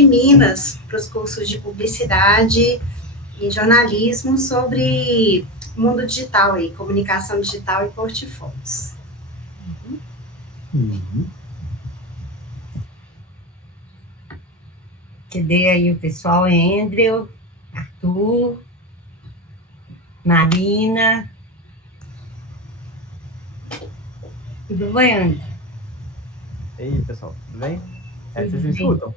Minas para os cursos de publicidade e jornalismo sobre mundo digital e comunicação digital e portfólios. Cadê aí o pessoal? Andrew, Arthur, Marina. Tudo bem, Andrew? E aí, pessoal, tudo bem? Vocês me escutam?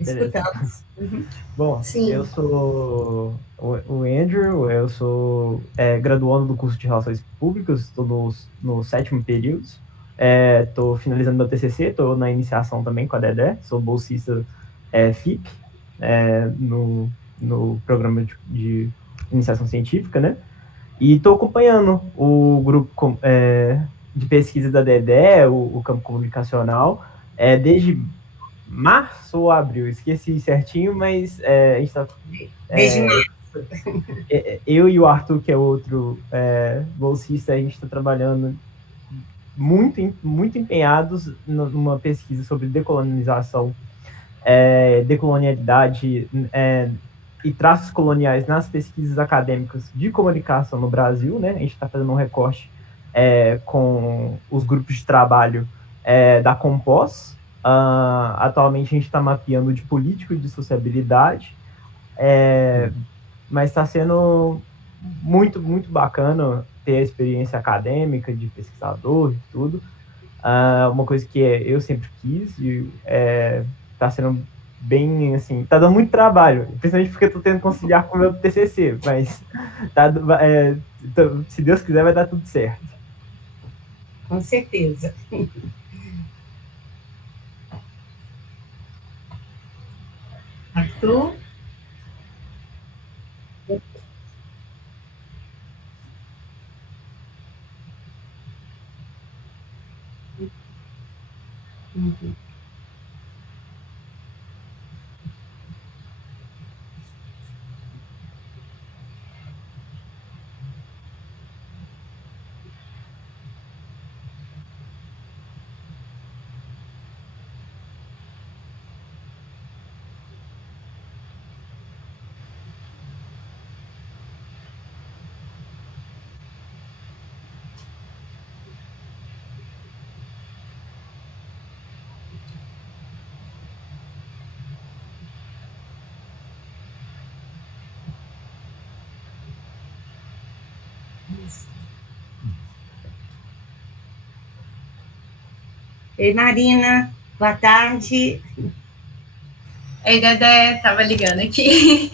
Escutamos. Bom, Sim. Eu sou o Andrew, eu sou graduando do curso de Relações Públicas, estou no 7º período, estou finalizando meu TCC, estou na iniciação também com a Dedé, sou bolsista FIP, no programa de iniciação científica, né? E estou acompanhando o grupo de pesquisa da Dedé, o campo comunicacional, desde março ou abril, esqueci certinho, mas a gente está... Desde março. Eu e o Arthur, que é outro bolsista, a gente está trabalhando muito empenhados numa pesquisa sobre decolonização, decolonialidade e traços coloniais nas pesquisas acadêmicas de comunicação no Brasil, né? A gente está fazendo um recorte com os grupos de trabalho da Compós. Atualmente a gente está mapeando de político e de sociabilidade, mas está sendo muito bacana ter a experiência acadêmica de pesquisador e tudo. Uma coisa que eu sempre quis e está sendo bem, assim, tá dando muito trabalho, principalmente porque eu tô tendo que conciliar com o meu TCC, mas se Deus quiser vai dar tudo certo. Com certeza. Arthur? Ei, Marina, boa tarde. Ei, Dedé, estava ligando aqui.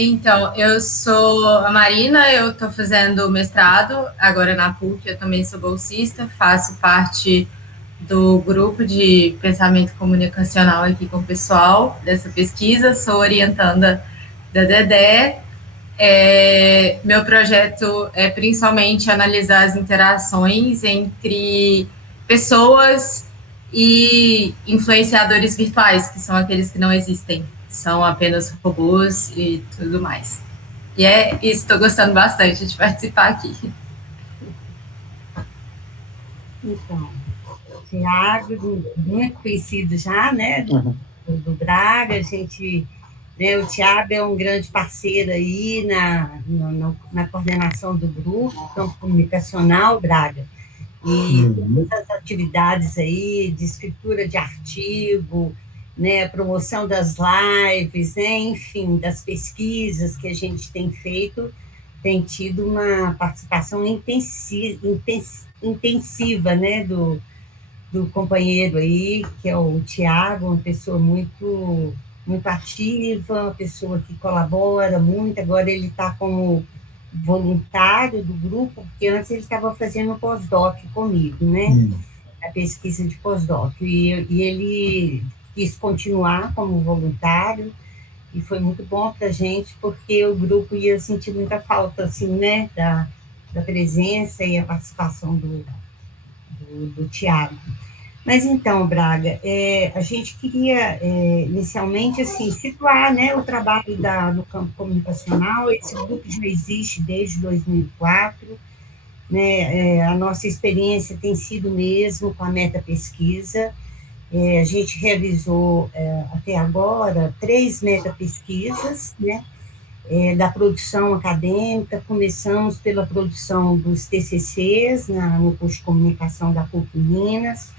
Então, eu sou a Marina, eu estou fazendo mestrado agora na PUC, eu também sou bolsista, faço parte do grupo de pensamento comunicacional aqui com o pessoal dessa pesquisa, sou orientanda da Dedé. Meu projeto é principalmente analisar as interações entre pessoas e influenciadores virtuais, que são aqueles que não existem, são apenas robôs e tudo mais. E é isso, estou gostando bastante de participar aqui. Então, o Thiago, muito conhecido já, né, do Braga, a gente... Né, o Thiago é um grande parceiro aí na coordenação do grupo, campo comunicacional Braga, e todas as atividades aí de escritura de artigo, né, promoção das lives, né, enfim, das pesquisas que a gente tem feito, tem tido uma participação intensiva, né, do companheiro aí, que é o Thiago, uma pessoa muito ativa, uma pessoa que colabora muito. Agora ele está como voluntário do grupo, porque antes ele estava fazendo um pós-doc comigo, né? A pesquisa de pós-doc. E ele quis continuar como voluntário, e foi muito bom para a gente, porque o grupo ia sentir muita falta, assim, né, da presença e a participação do Thiago. Mas então, Braga, a gente queria inicialmente assim, situar, né, o trabalho no campo comunicacional. Esse grupo já existe desde 2004, né, a nossa experiência tem sido mesmo com a meta-pesquisa, A gente realizou, até agora, 3 metapesquisas, né, da produção acadêmica. Começamos pela produção dos TCCs no curso de comunicação da PUC Minas,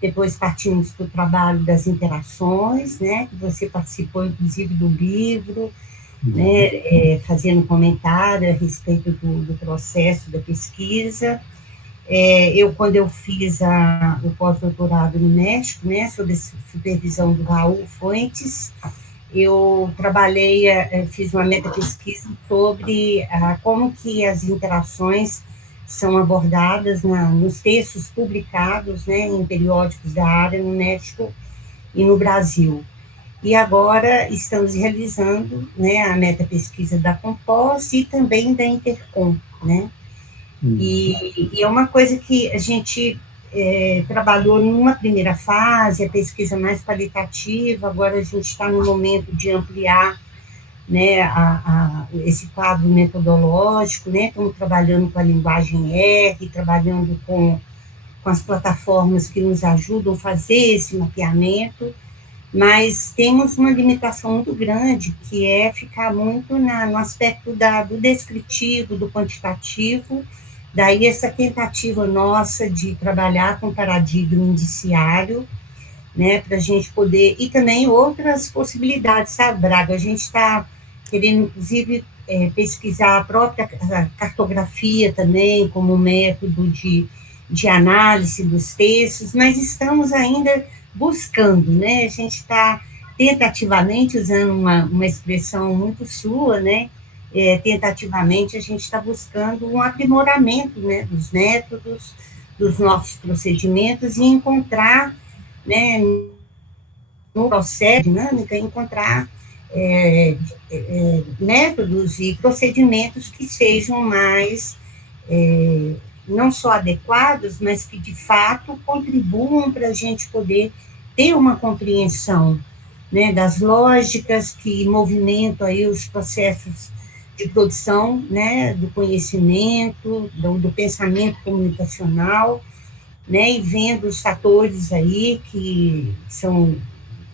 depois partimos para o trabalho das interações, né, que você participou, inclusive, do livro, né, fazendo comentário a respeito do processo da pesquisa. Quando eu fiz o pós-doutorado no México, né, sob a supervisão do Raul Fuentes, eu trabalhei, fiz uma metapesquisa sobre como que as interações são abordadas nos textos publicados, né, em periódicos da área no México e no Brasil. E agora estamos realizando, né, a metapesquisa da Compos e também da Intercom, né? E é uma coisa que a gente trabalhou numa primeira fase, a pesquisa mais qualitativa. Agora a gente está no momento de ampliar, né, esse quadro metodológico, né? Estamos trabalhando com a linguagem R, trabalhando com as plataformas que nos ajudam a fazer esse mapeamento, mas temos uma limitação muito grande, que é ficar muito no aspecto do descritivo, do quantitativo. Daí essa tentativa nossa de trabalhar com paradigma indiciário, né, para a gente poder, e também outras possibilidades, sabe, Braga? A gente está querendo, inclusive, pesquisar a própria cartografia também, como método de análise dos textos, mas estamos ainda buscando, né? A gente está tentativamente, usando uma expressão muito sua, né? Tentativamente, a gente está buscando um aprimoramento, né, dos métodos, dos nossos procedimentos, e encontrar, né, no processo dinâmica, encontrar métodos e procedimentos que sejam mais, não só adequados, mas que, de fato, contribuam para a gente poder ter uma compreensão, né, das lógicas que movimentam aí os processos de produção, né, do conhecimento, do pensamento comunicacional, né, e vendo os fatores aí que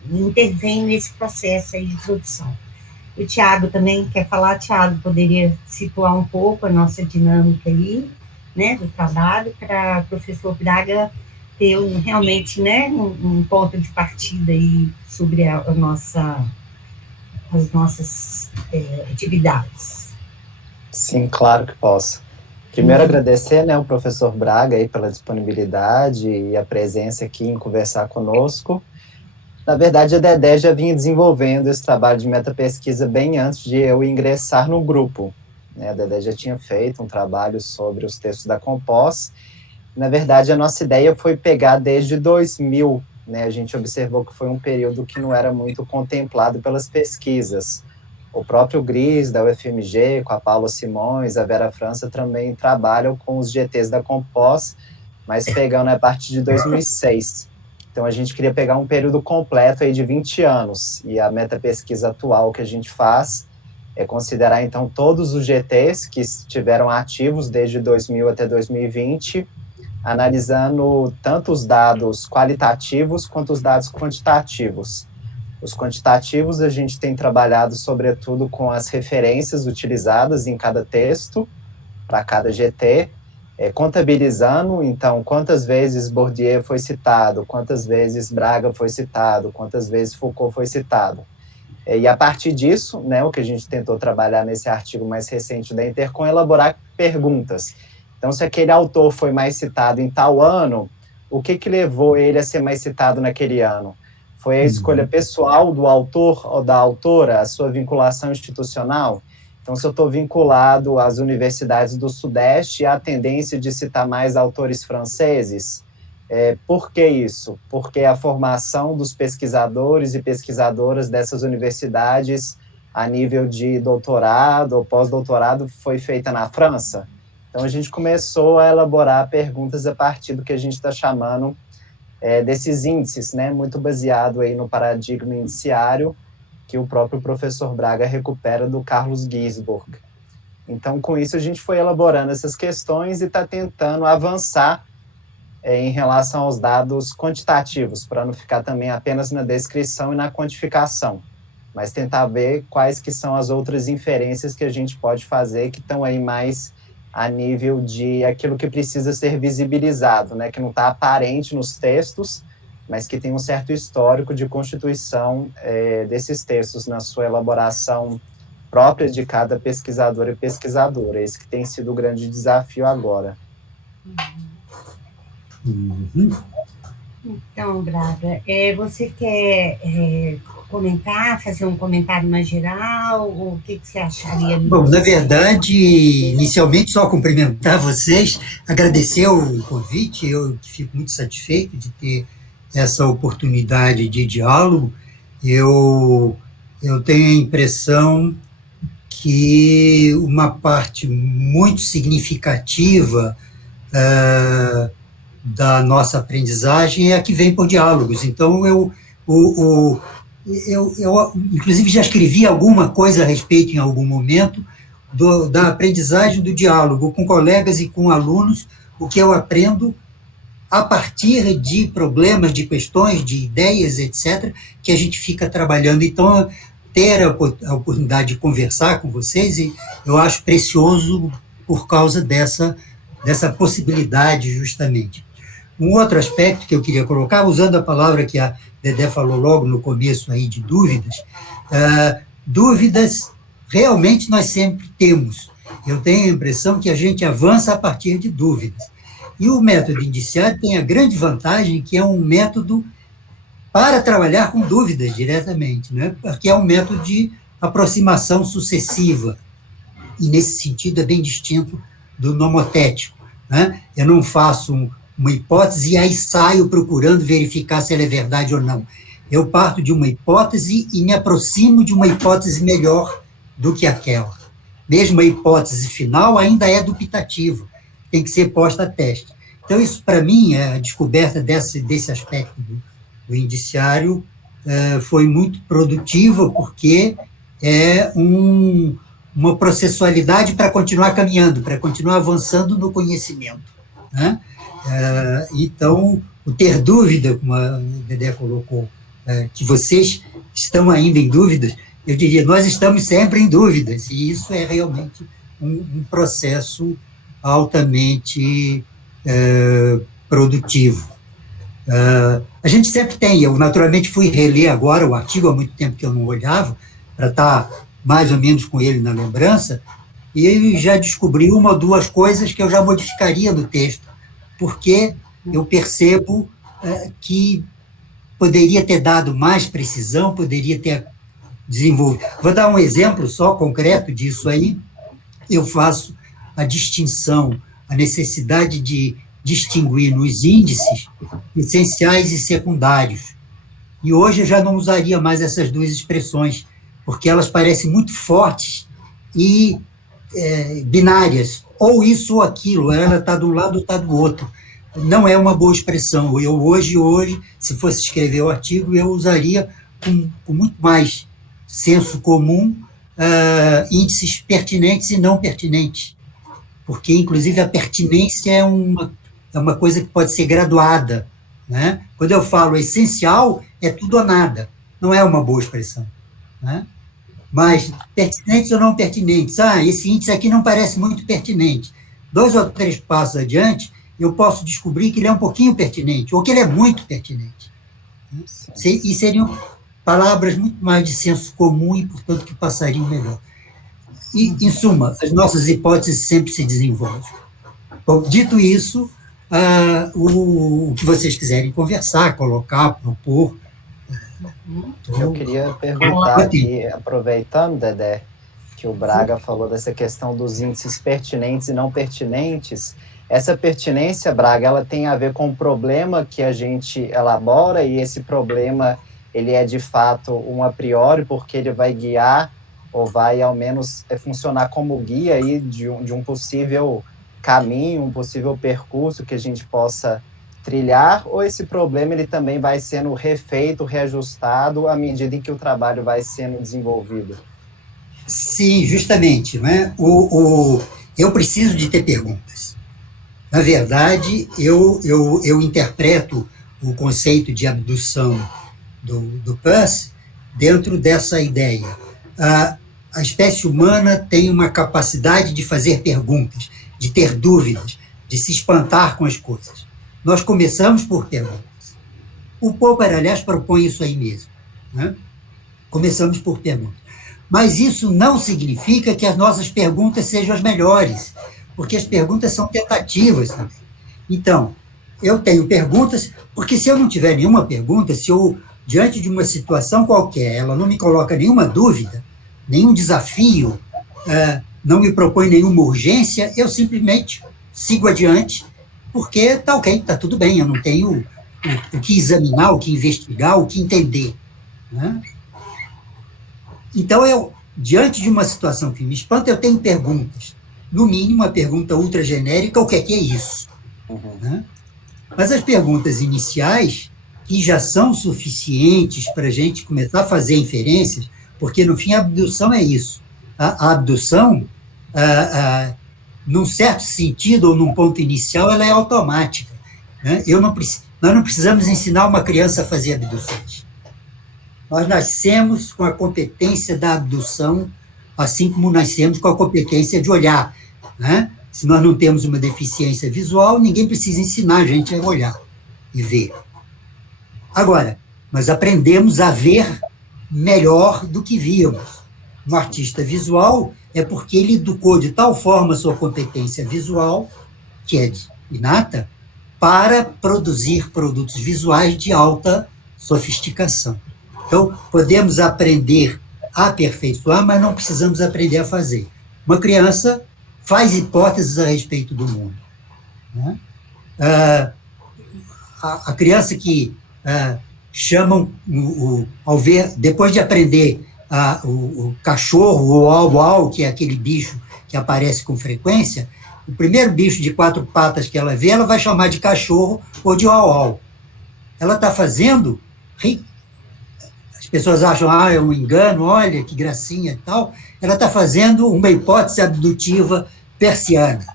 intervêm nesse processo aí de produção. O Tiago também quer falar. Tiago, poderia situar um pouco a nossa dinâmica aí, né, do trabalho, para o professor Braga ter realmente, né, um ponto de partida aí sobre as nossas atividades. Sim, claro que posso. Primeiro, agradecer, né, o professor Braga aí pela disponibilidade e a presença aqui em conversar conosco. Na verdade, a Dedé já vinha desenvolvendo esse trabalho de metapesquisa bem antes de eu ingressar no grupo, né? A Dedé já tinha feito um trabalho sobre os textos da Compos. Na verdade, a nossa ideia foi pegar desde 2000, né? A gente observou que foi um período que não era muito contemplado pelas pesquisas. O próprio Gris, da UFMG, com a Paula Simões, a Vera França, também trabalham com os GTs da Compos, mas pegando a partir de 2006. Então, a gente queria pegar um período completo aí de 20 anos, e a metapesquisa atual que a gente faz é considerar, então, todos os GTs que estiveram ativos desde 2000 até 2020, analisando tanto os dados qualitativos quanto os dados quantitativos. Os quantitativos a gente tem trabalhado, sobretudo, com as referências utilizadas em cada texto, para cada GT, contabilizando, então, quantas vezes Bourdieu foi citado, quantas vezes Braga foi citado, quantas vezes Foucault foi citado. E a partir disso, né, o que a gente tentou trabalhar nesse artigo mais recente da Intercom é elaborar perguntas. Então, se aquele autor foi mais citado em tal ano, o que levou ele a ser mais citado naquele ano? Foi a escolha pessoal do autor ou da autora, a sua vinculação institucional? Então, se eu estou vinculado às universidades do Sudeste, há a tendência de citar mais autores franceses? Por que isso? Porque a formação dos pesquisadores e pesquisadoras dessas universidades a nível de doutorado ou pós-doutorado foi feita na França? Então, a gente começou a elaborar perguntas a partir do que a gente está chamando desses índices, né, muito baseado aí no paradigma indiciário que o próprio professor Braga recupera do Carlos Gisborg. Então, com isso, a gente foi elaborando essas questões e está tentando avançar em relação aos dados quantitativos, para não ficar também apenas na descrição e na quantificação, mas tentar ver quais que são as outras inferências que a gente pode fazer que estão aí mais a nível de aquilo que precisa ser visibilizado, né, que não está aparente nos textos, mas que tem um certo histórico de constituição desses textos na sua elaboração própria de cada pesquisador e pesquisadora. Esse que tem sido o grande desafio agora. Uhum. Então, Braga, você quer comentar, fazer um comentário mais geral, ou o que você acharia? Bom, na verdade, inicialmente só cumprimentar vocês, agradecer o convite, eu fico muito satisfeito de ter essa oportunidade de diálogo. Eu tenho a impressão que uma parte muito significativa da nossa aprendizagem é a que vem por diálogos. Então, eu inclusive, já escrevi alguma coisa a respeito, em algum momento, da aprendizagem do diálogo com colegas e com alunos, o que eu aprendo a partir de problemas, de questões, de ideias, etc., que a gente fica trabalhando. Então, ter a oportunidade de conversar com vocês, eu acho precioso por causa dessa possibilidade, justamente. Um outro aspecto que eu queria colocar, usando a palavra que a Dedé falou logo no começo aí de dúvidas, dúvidas realmente nós sempre temos. Eu tenho a impressão que a gente avança a partir de dúvidas. E o método indiciário tem a grande vantagem que é um método para trabalhar com dúvidas diretamente, né? Porque é um método de aproximação sucessiva, e nesse sentido é bem distinto do nomotético, né? Eu não faço uma hipótese e aí saio procurando verificar se ela é verdade ou não. Eu parto de uma hipótese e me aproximo de uma hipótese melhor do que aquela. Mesmo a hipótese final ainda é dubitativa, tem que ser posta a teste. Então, isso, para mim, a descoberta desse aspecto do indiciário foi muito produtiva, porque é uma processualidade para continuar caminhando, para continuar avançando no conhecimento, né? Então, o ter dúvida, como a Dedé colocou, que vocês estão ainda em dúvidas, eu diria, nós estamos sempre em dúvidas, e isso é realmente um processo altamente produtivo. A gente sempre tem, eu naturalmente fui reler agora o artigo, há muito tempo que eu não olhava, para estar mais ou menos com ele na lembrança, e já descobri uma ou duas coisas que eu já modificaria no texto, porque eu percebo que poderia ter dado mais precisão, poderia ter desenvolvido. Vou dar um exemplo só concreto disso aí. Eu faço a distinção, a necessidade de distinguir nos índices essenciais e secundários. E hoje eu já não usaria mais essas duas expressões, porque elas parecem muito fortes e binárias, ou isso ou aquilo, ela está de um lado ou está do outro. Não é uma boa expressão. Eu hoje, se fosse escrever o artigo, eu usaria com muito mais senso comum índices pertinentes e não pertinentes, porque, inclusive, a pertinência é uma coisa que pode ser graduada, né? Quando eu falo essencial, é tudo ou nada, não é uma boa expressão, né? Mas pertinentes ou não pertinentes, esse índice aqui não parece muito pertinente. 2 ou 3 passos adiante, eu posso descobrir que ele é um pouquinho pertinente, ou que ele é muito pertinente, né? E seriam palavras muito mais de senso comum e, portanto, que passariam melhor. E, em suma, as nossas hipóteses sempre se desenvolvem. Bom, dito isso, o que vocês quiserem conversar, colocar, propor. Eu queria perguntar aqui, aproveitando, Dedé, que o Braga falou dessa questão dos índices pertinentes e não pertinentes. Essa pertinência, Braga, ela tem a ver com o problema que a gente elabora, e esse problema ele é de fato um a priori, porque ele vai guiar, ou vai ao menos funcionar como guia aí de um possível caminho, um possível percurso que a gente possa trilhar, ou esse problema ele também vai sendo refeito, reajustado à medida em que o trabalho vai sendo desenvolvido? Sim, justamente, né? Eu preciso de ter perguntas. Na verdade, eu interpreto o conceito de abdução do Peirce dentro dessa ideia. A espécie humana tem uma capacidade de fazer perguntas, de ter dúvidas, de se espantar com as coisas. Nós começamos por perguntas. O Popper, aliás, propõe isso aí mesmo, né? Começamos por perguntas. Mas isso não significa que as nossas perguntas sejam as melhores, porque as perguntas são tentativas também. Então, eu tenho perguntas, porque se eu não tiver nenhuma pergunta, se eu, diante de uma situação qualquer, ela não me coloca nenhuma dúvida, nenhum desafio, não me propõe nenhuma urgência, eu simplesmente sigo adiante, porque está ok, está tudo bem, eu não tenho o que examinar, o que investigar, o que entender, né? Então, diante de uma situação que me espanta, eu tenho perguntas. No mínimo, uma pergunta ultra genérica, o que é isso? Né? Mas as perguntas iniciais, que já são suficientes para a gente começar a fazer inferências, porque, no fim, a abdução é isso. A abdução, num certo sentido, ou num ponto inicial, ela é automática, né? Nós não precisamos ensinar uma criança a fazer abduções. Nós nascemos com a competência da abdução, assim como nascemos com a competência de olhar, né? Se nós não temos uma deficiência visual, ninguém precisa ensinar a gente a olhar e ver. Agora, nós aprendemos a ver melhor do que víamos. Um artista visual é porque ele educou de tal forma a sua competência visual, que é inata, para produzir produtos visuais de alta sofisticação. Então, podemos aprender a aperfeiçoar, mas não precisamos aprender a fazer. Uma criança faz hipóteses a respeito do mundo, né? A criança que chamam, ao ver, depois de aprender o cachorro, ou au-au, que é aquele bicho que aparece com frequência, o primeiro bicho de 4 patas que ela vê, ela vai chamar de cachorro ou de au-au. Ela está fazendo... As pessoas acham, é um engano, olha, que gracinha e tal. Ela está fazendo uma hipótese abdutiva persiana,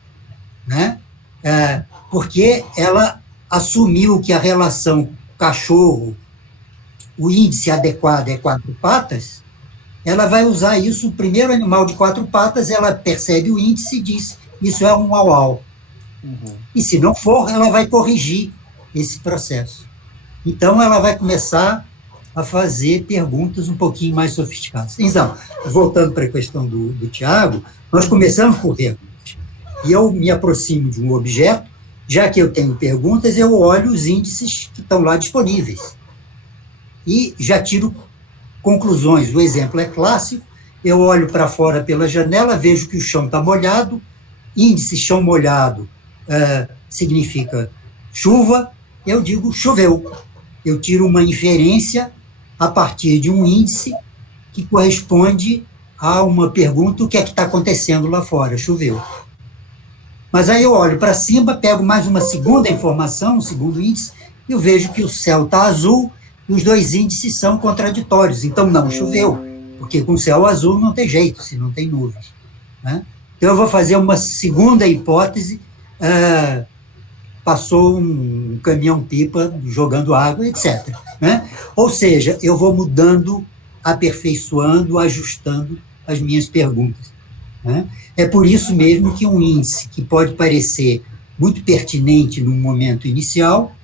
né? Porque ela assumiu que a relação cachorro, o índice adequado é 4 patas, ela vai usar isso, o primeiro animal de 4 patas, ela percebe o índice e diz, isso é um au-au. E se não for, ela vai corrigir esse processo. Então, ela vai começar a fazer perguntas um pouquinho mais sofisticadas. Então, voltando para a questão do Tiago, nós começamos por perguntas. E eu me aproximo de um objeto, já que eu tenho perguntas, eu olho os índices que estão lá disponíveis. E já tiro conclusões. O exemplo é clássico, eu olho para fora pela janela, vejo que o chão está molhado, índice chão molhado significa chuva, eu digo choveu. Eu tiro uma inferência a partir de um índice que corresponde a uma pergunta, o que é que está acontecendo lá fora? Choveu. Mas aí eu olho para cima, pego mais uma segunda informação, um segundo índice, e eu vejo que o céu está azul e os 2 índices são contraditórios. Então, não choveu, porque com céu azul não tem jeito, se não tem nuvens, né? Então, eu vou fazer uma segunda hipótese, passou um caminhão-pipa jogando água, etc., né? Ou seja, eu vou mudando, aperfeiçoando, ajustando as minhas perguntas, né? É por isso mesmo que um índice que pode parecer muito pertinente no momento inicial,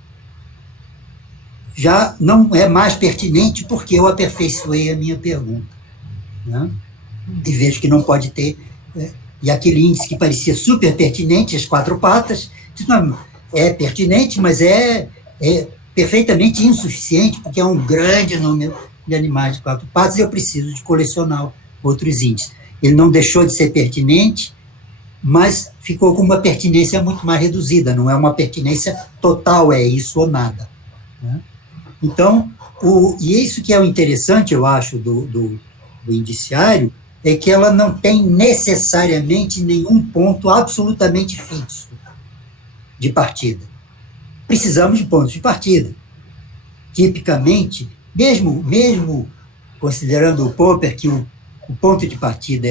já não é mais pertinente porque eu aperfeiçoei a minha pergunta, né? E vejo que não pode ter... E aquele índice que parecia super pertinente, as 4 patas, não, é pertinente, mas é perfeitamente insuficiente, porque é um grande número de animais de 4 patas e eu preciso de colecionar outros índices. Ele não deixou de ser pertinente, mas ficou com uma pertinência muito mais reduzida, não é uma pertinência total, é isso ou nada, né? Então, e isso que é o interessante, eu acho, do indiciário, é que ela não tem necessariamente nenhum ponto absolutamente fixo de partida. Precisamos de pontos de partida. Tipicamente, mesmo considerando o Popper, que o ponto de partida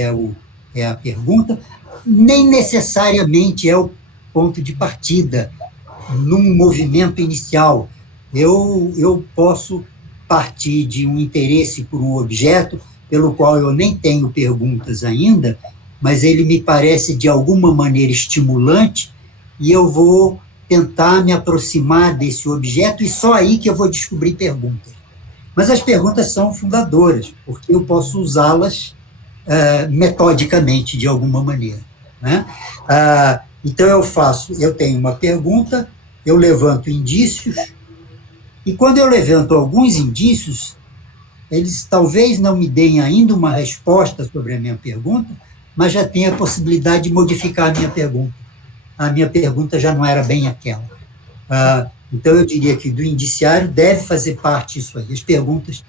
é a pergunta, nem necessariamente é o ponto de partida, num movimento inicial. Eu posso partir de um interesse por um objeto pelo qual eu nem tenho perguntas ainda, mas ele me parece de alguma maneira estimulante e eu vou tentar me aproximar desse objeto e só aí que eu vou descobrir perguntas. Mas as perguntas são fundadoras, porque eu posso usá-las metodicamente, de alguma maneira, né? Então, eu tenho uma pergunta, eu levanto indícios, e quando eu levanto alguns indícios, eles talvez não me deem ainda uma resposta sobre a minha pergunta, mas já tem a possibilidade de modificar a minha pergunta. A minha pergunta já não era bem aquela. Então, eu diria que do indiciário deve fazer parte isso aí. As perguntas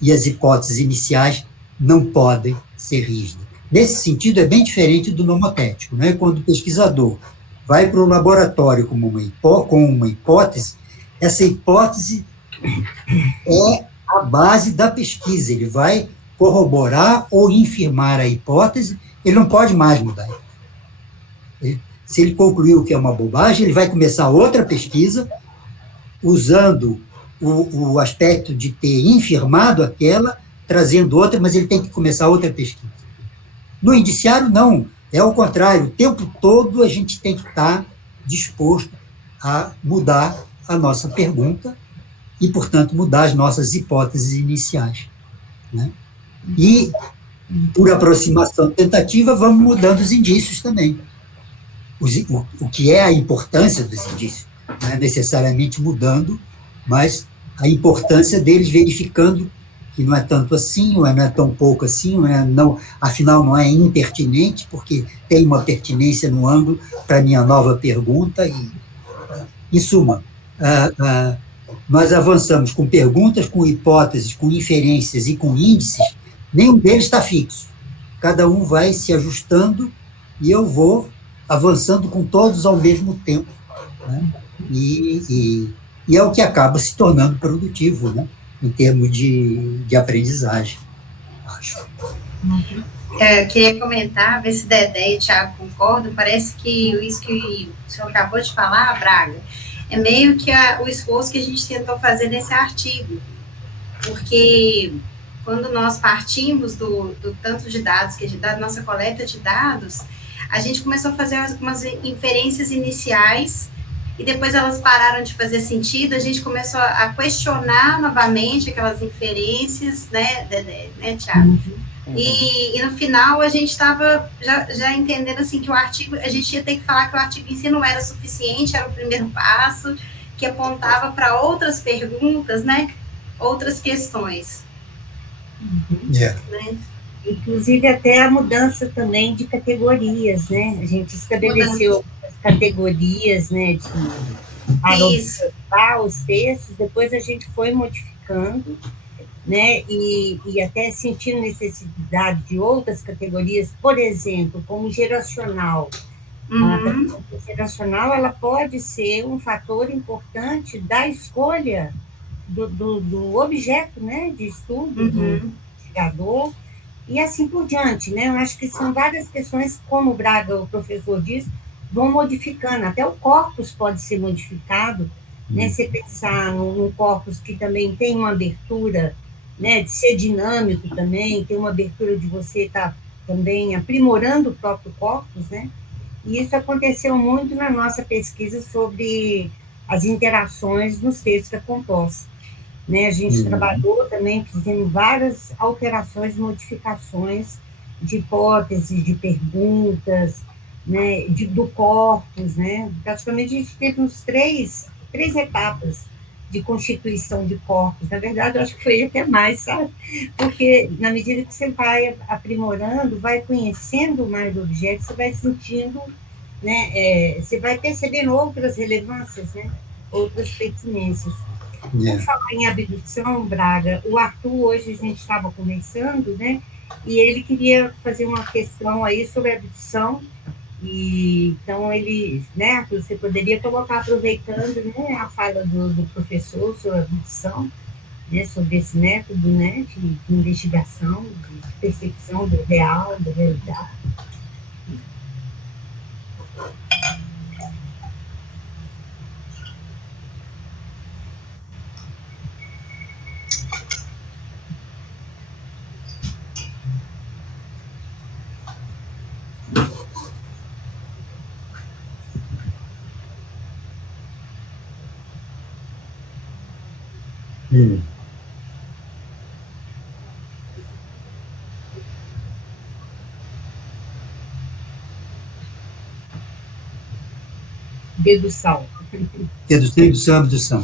e as hipóteses iniciais não podem ser rígidas. Nesse sentido, é bem diferente do nomotético, né? Quando o pesquisador vai para o laboratório com uma hipótese, essa hipótese é a base da pesquisa. Ele vai corroborar ou infirmar a hipótese, ele não pode mais mudar. Se ele concluiu que é uma bobagem, ele vai começar outra pesquisa, usando o aspecto de ter infirmado aquela, trazendo outra, mas ele tem que começar outra pesquisa. No indiciário, não. É o contrário. O tempo todo a gente tem que estar disposto a mudar a nossa pergunta e, portanto, mudar as nossas hipóteses iniciais, né? E, por aproximação tentativa, vamos mudando os indícios também. O que é a importância dos indícios? Não é necessariamente mudando, mas a importância deles verificando que não é tanto assim, ou não é tão pouco assim, afinal não é impertinente, porque tem uma pertinência no ângulo para a minha nova pergunta. Em suma, nós avançamos com perguntas, com hipóteses, com inferências e com índices, nenhum deles está fixo. Cada um vai se ajustando e eu vou avançando com todos ao mesmo tempo, né? E é o que acaba se tornando produtivo, né? Em termos de aprendizagem, acho. Eu queria comentar, ver se Dedé e Thiago concordam, parece que isso que o senhor acabou de falar, Braga, é meio que o esforço que a gente tentou fazer nesse artigo, porque quando nós partimos do tanto de dados, da nossa coleta de dados, a gente começou a fazer umas inferências iniciais, e depois elas pararam de fazer sentido, a gente começou a questionar novamente aquelas inferências, né, Dedé, né, Thiago? E no final a gente estava já entendendo assim que o artigo, a gente ia ter que falar que o artigo em si não era suficiente, era o primeiro passo, que apontava para outras perguntas, né, outras questões. Né? Inclusive até a mudança também de categorias, né? A gente estabeleceu as categorias, né, para observar os textos, depois a gente foi modificando, né, e até sentindo necessidade de outras categorias, por exemplo, como geracional. A geracional, ela pode ser um fator importante da escolha do objeto, né, de estudo, do investigador, e assim por diante, né? Eu acho que são várias questões, como o Braga, o professor diz, vão modificando, até o corpus pode ser modificado, né? Você pensar num corpus que também tem uma abertura, né, de ser dinâmico também, tem uma abertura de você estar também aprimorando o próprio corpus, né? E isso aconteceu muito na nossa pesquisa sobre as interações nos textos da composta, né? A gente trabalhou também, fizemos várias alterações, modificações de hipóteses, de perguntas, né, do corpus, né? Praticamente a gente teve uns três etapas de constituição de corpos. Na verdade, eu acho que foi até mais, sabe? Porque, na medida que você vai aprimorando, vai conhecendo mais do objeto, você vai sentindo, né, você vai percebendo outras relevâncias, né, outras pertinências. Por falar em abdução, Braga, o Arthur, hoje a gente estava conversando, né, e ele queria fazer uma questão aí sobre a abdução. E, então, ele, né, você poderia colocar, aproveitando, né, a fala do professor sobre a abdução, né, sobre esse método, né, de investigação, de percepção do real, da realidade. Dedução. Dedução, abdução,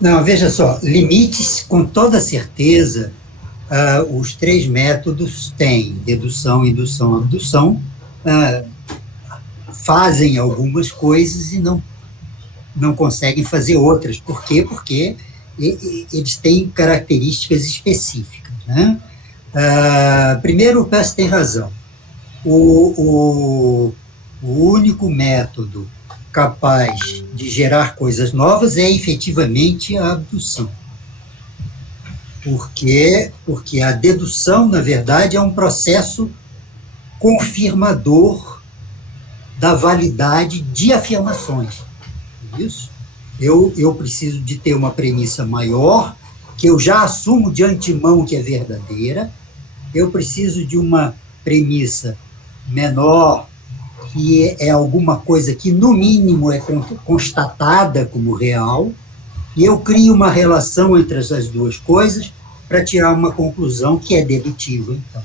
Não, veja só, limites, com toda certeza, os 3 métodos têm dedução, indução, abdução, fazem algumas coisas e não conseguem fazer outras. Por quê? Porque eles têm características específicas, né? Primeiro, o Peirce tem razão. O único método capaz de gerar coisas novas é efetivamente a abdução. Porque a dedução, na verdade, é um processo confirmador da validade de afirmações. Isso? Eu preciso de ter uma premissa maior, que eu já assumo de antemão que é verdadeira. Eu preciso de uma premissa menor, que é alguma coisa que, no mínimo, é constatada como real, e eu crio uma relação entre essas duas coisas para tirar uma conclusão que é dedutível, então.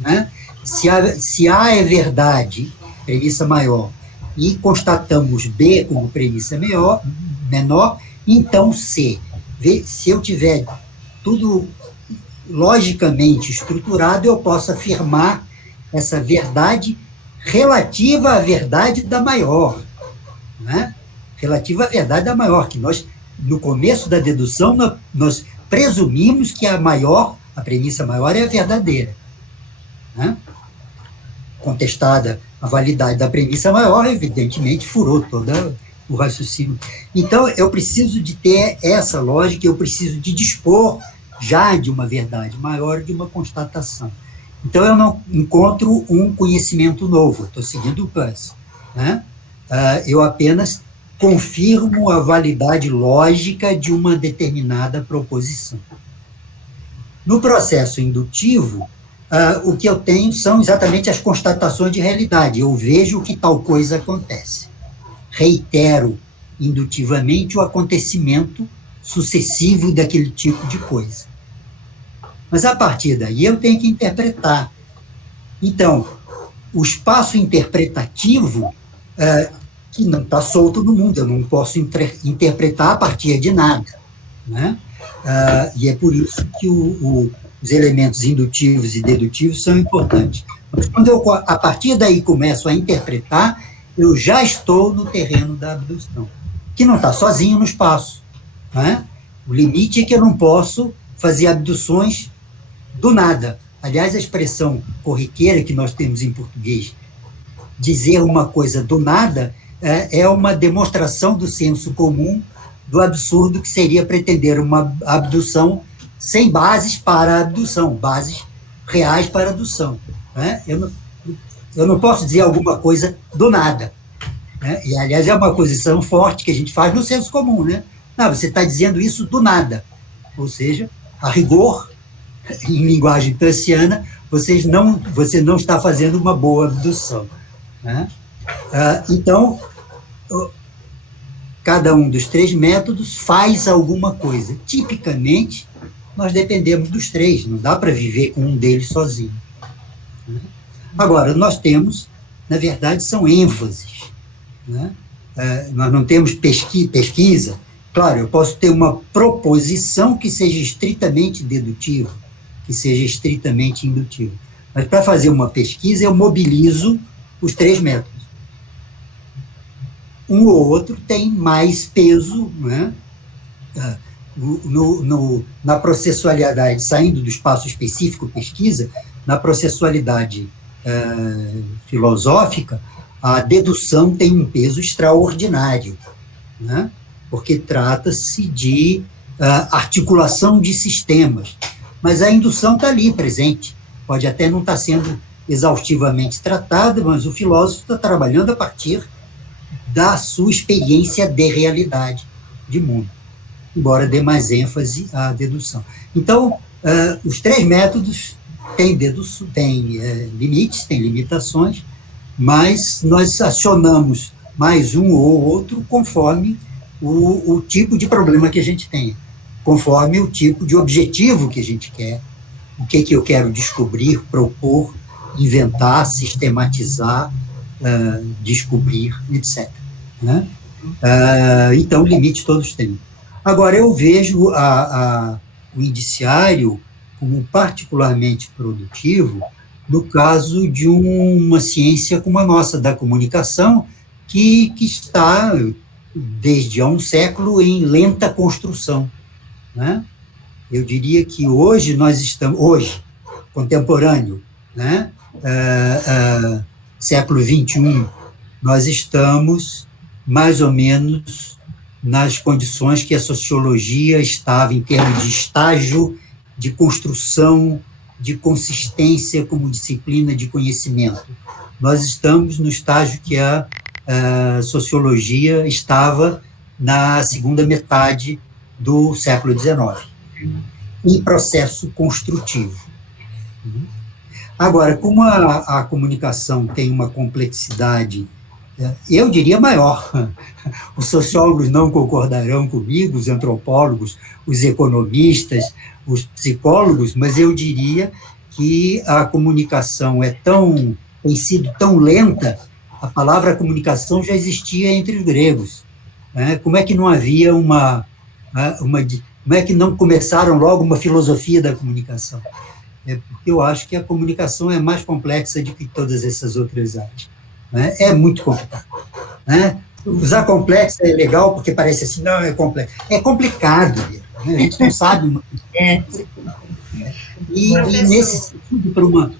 Né? Se A é verdade, premissa maior, e constatamos B como premissa menor, então C. Se eu tiver tudo logicamente estruturado, eu posso afirmar essa verdade relativa à verdade da maior, né? Relativa à verdade da maior, que nós, no começo da dedução, nós presumimos que a premissa maior é a verdadeira, né? Contestada a validade da premissa maior, evidentemente furou todo o raciocínio. Então, eu preciso de ter essa lógica, eu preciso de dispor já de uma verdade maior, de uma constatação. Então, eu não encontro um conhecimento novo, estou seguindo o Peirce, né? Eu apenas confirmo a validade lógica de uma determinada proposição. No processo indutivo, o que eu tenho são exatamente as constatações de realidade. Eu vejo que tal coisa acontece. Reitero indutivamente o acontecimento sucessivo daquele tipo de coisa. Mas, a partir daí, eu tenho que interpretar. Então, o espaço interpretativo, que não está solto no mundo, eu não posso interpretar a partir de nada, né? E é por isso que os elementos indutivos e dedutivos são importantes. Mas, quando eu, a partir daí, começo a interpretar, eu já estou no terreno da abdução, que não está sozinho no espaço, né? O limite é que eu não posso fazer abduções do nada. Aliás, a expressão corriqueira que nós temos em português, dizer uma coisa do nada, é uma demonstração do senso comum do absurdo que seria pretender uma abdução sem bases para a abdução, bases reais para a abdução, né? Eu não posso dizer alguma coisa do nada, né? E, aliás, é uma acusação forte que a gente faz no senso comum, né? Não, você está dizendo isso do nada. Ou seja, a rigor, em linguagem peirciana, você não está fazendo uma boa abdução, né? Então, cada um dos 3 métodos faz alguma coisa. Tipicamente, nós dependemos dos 3, não dá para viver com um deles sozinho, né? Agora, nós temos, na verdade, são ênfases, né? nós não temos pesquisa. Claro, eu posso ter uma proposição que seja estritamente dedutiva, que seja estritamente indutiva. Mas, para fazer uma pesquisa, eu mobilizo os 3 métodos. Um ou outro tem mais peso, né? Na processualidade, saindo do espaço específico pesquisa, na processualidade filosófica, a dedução tem um peso extraordinário, né? Porque trata-se de articulação de sistemas. Mas a indução está ali presente. Pode até não estar sendo exaustivamente tratada, mas o filósofo está trabalhando a partir da sua experiência de realidade, de mundo, embora dê mais ênfase à dedução. Então, os 3 métodos têm limites, têm limitações, mas nós acionamos mais um ou outro conforme o tipo de problema que a gente tem, conforme o tipo de objetivo que a gente quer, o que eu quero descobrir, propor, inventar, sistematizar, descobrir, etc. Né? Então, limite todos têm. Agora, eu vejo o indiciário como particularmente produtivo no caso de uma ciência como a nossa, da comunicação, que está, desde há um século, em lenta construção. Né? Eu diria que hoje nós estamos, contemporâneo, né? Século XXI, nós estamos mais ou menos nas condições que a sociologia estava em termos de estágio, de construção, de consistência como disciplina de conhecimento. Nós estamos no estágio que a sociologia estava na segunda metade do século XIX, em processo construtivo. Agora, como a comunicação tem uma complexidade, eu diria maior, os sociólogos não concordarão comigo, os antropólogos, os economistas, os psicólogos, mas eu diria que a comunicação tem sido tão lenta. A palavra comunicação já existia entre os gregos. Né? Como é que não havia como é que não começaram logo uma filosofia da comunicação? Porque eu acho que a comunicação é mais complexa do que todas essas outras artes. Né? É muito complicado. Né? Usar complexo é legal porque parece assim, não, é complexo. É complicado, né? A gente não sabe. E nesse sentido,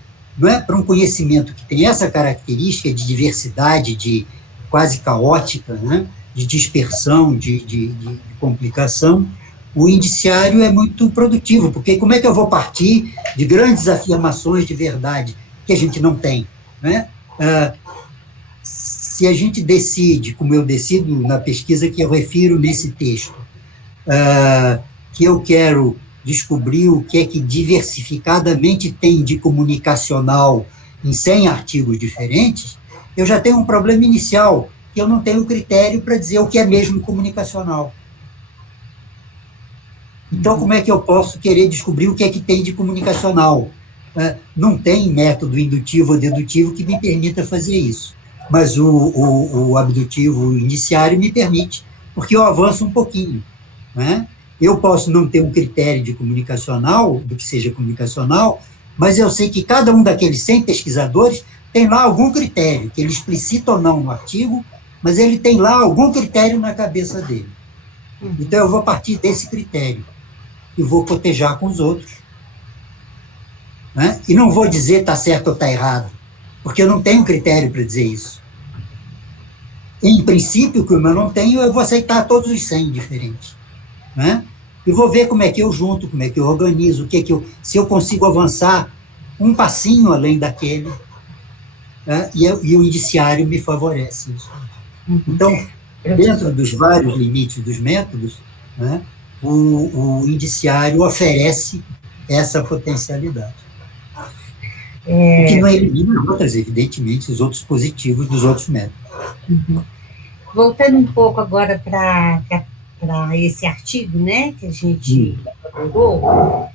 para um conhecimento que tem essa característica de diversidade, de quase caótica, né? De dispersão, de complicação, o indiciário é muito produtivo, porque como é que eu vou partir de grandes afirmações de verdade que a gente não tem? Né? Se a gente decide, como eu decido na pesquisa que eu refiro nesse texto, que eu quero descobrir o que é que diversificadamente tem de comunicacional em 100 artigos diferentes, eu já tenho um problema inicial, que eu não tenho critério para dizer o que é mesmo comunicacional. Então, como é que eu posso querer descobrir o que é que tem de comunicacional? Não tem método indutivo ou dedutivo que me permita fazer isso, mas o abdutivo indiciário me permite, porque eu avanço um pouquinho. Né? Eu posso não ter um critério de comunicacional, do que seja comunicacional, mas eu sei que cada um daqueles 100 pesquisadores tem lá algum critério, que ele explicita ou não no artigo, mas ele tem lá algum critério na cabeça dele. Então, eu vou partir desse critério e vou cotejar com os outros. Né? E não vou dizer está certo ou está errado, porque eu não tenho critério para dizer isso. Em princípio, como eu não tenho, eu vou aceitar todos os 100 diferentes. Né? E vou ver como é que eu junto, como é que eu organizo, se eu consigo avançar um passinho além daquele, né? E o indiciário me favorece isso. Então, dentro dos vários limites dos métodos, né, o indiciário oferece essa potencialidade. O que não elimina outras, evidentemente, os outros positivos dos outros métodos. Voltando um pouco agora para esse artigo, né, que a gente abordou,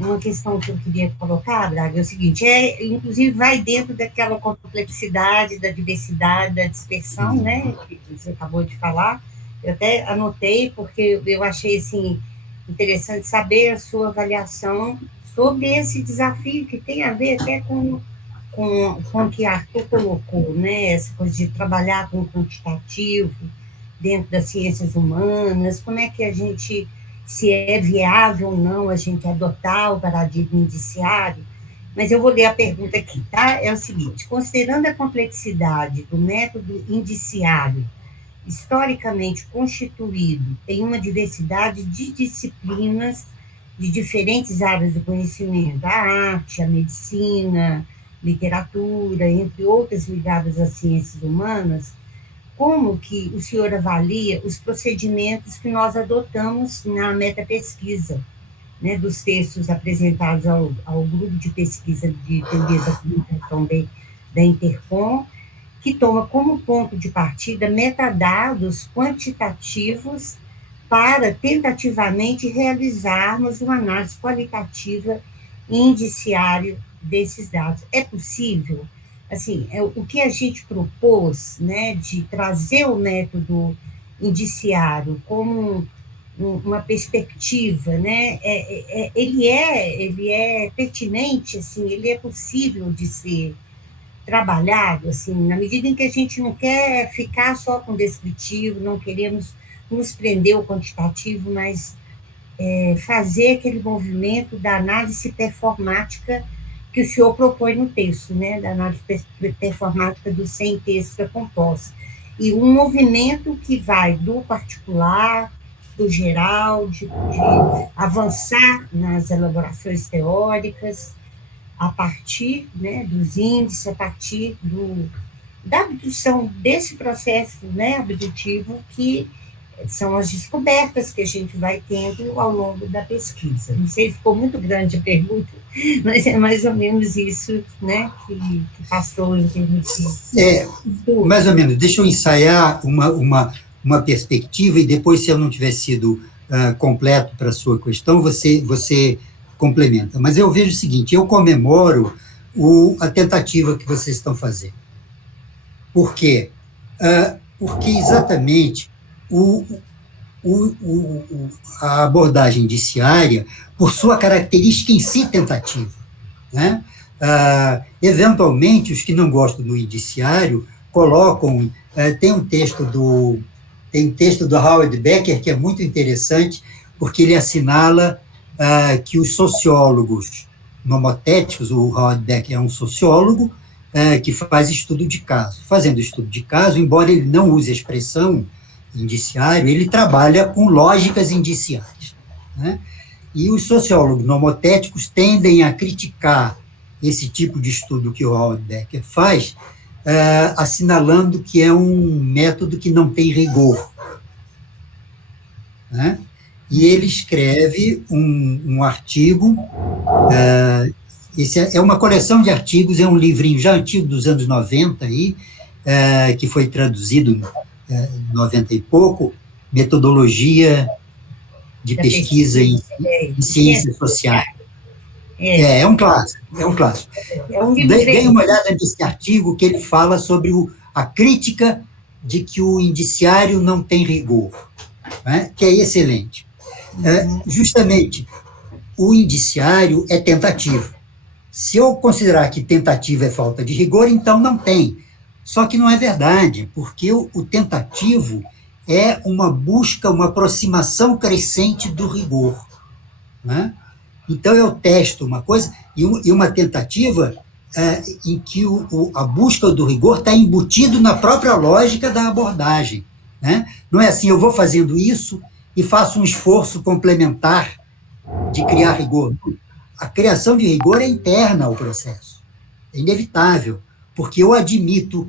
Uma questão que eu queria colocar, Braga, é o seguinte, inclusive vai dentro daquela complexidade, da diversidade, da dispersão, né, que você acabou de falar. Eu até anotei, porque eu achei, assim, interessante saber a sua avaliação sobre esse desafio, que tem a ver até com o que Arthur colocou, né, essa coisa de trabalhar com o quantitativo dentro das ciências humanas, como é que a gente, se é viável ou não a gente adotar o paradigma indiciário. Mas eu vou ler a pergunta aqui, tá? É o seguinte: considerando a complexidade do método indiciário, historicamente constituído em uma diversidade de disciplinas de diferentes áreas do conhecimento, a arte, a medicina, literatura, entre outras ligadas às ciências humanas, como que o senhor avalia os procedimentos que nós adotamos na metapesquisa, né, dos textos apresentados ao grupo de pesquisa de teoria da comunicação da Intercom, que toma como ponto de partida metadados quantitativos para tentativamente realizarmos uma análise qualitativa e indiciário desses dados. É possível? Assim, o que a gente propôs, né, de trazer o método indiciário como uma perspectiva, né, ele é pertinente, assim, ele é possível de ser trabalhado, assim, na medida em que a gente não quer ficar só com descritivo, não queremos nos prender ao quantitativo, mas fazer aquele movimento da análise performática que o senhor propõe no texto, né, da análise performática do sem-texto composto. E um movimento que vai do particular, do geral, de avançar nas elaborações teóricas, a partir, né, dos índices, a partir da abdução desse processo, né, abdutivo, que são as descobertas que a gente vai tendo ao longo da pesquisa. Não sei se ficou muito grande a pergunta, mas é mais ou menos isso, né, que passou em termos de... Mais ou menos. Deixa eu ensaiar uma perspectiva e depois, se eu não tiver sido completo para a sua questão, você complementa. Mas eu vejo o seguinte: eu comemoro a tentativa que vocês estão fazendo. Por quê? Porque exatamente a abordagem indiciária, por sua característica em si tentativa, né? Eventualmente, os que não gostam do indiciário colocam... tem um texto do Howard Becker que é muito interessante, porque ele assinala que os sociólogos nomotéticos, o Howard Becker é um sociólogo que faz estudo de caso. Fazendo estudo de caso, embora ele não use a expressão indiciário, ele trabalha com lógicas indiciárias, né? E os sociólogos nomotéticos tendem a criticar esse tipo de estudo que o Howard Becker faz, assinalando que é um método que não tem rigor, né? E ele escreve um artigo, esse é uma coleção de artigos, é um livrinho já antigo dos anos 90, aí, que foi traduzido em 90 e pouco, Metodologia de Pesquisa em Ciências Sociais. É um clássico, é um clássico. Dê uma olhada nesse artigo que ele fala sobre a crítica de que o indiciário não tem rigor, né, que é excelente. Justamente, o indiciário é tentativo. Se eu considerar que tentativa é falta de rigor, então não tem. Só que não é verdade, porque o tentativo é uma busca, uma aproximação crescente do rigor, né? Então, eu testo uma coisa, e uma tentativa em que a busca do rigor está embutido na própria lógica da abordagem, né? Não é assim, eu vou fazendo isso e faço um esforço complementar de criar rigor. A criação de rigor é interna ao processo, é inevitável, porque eu admito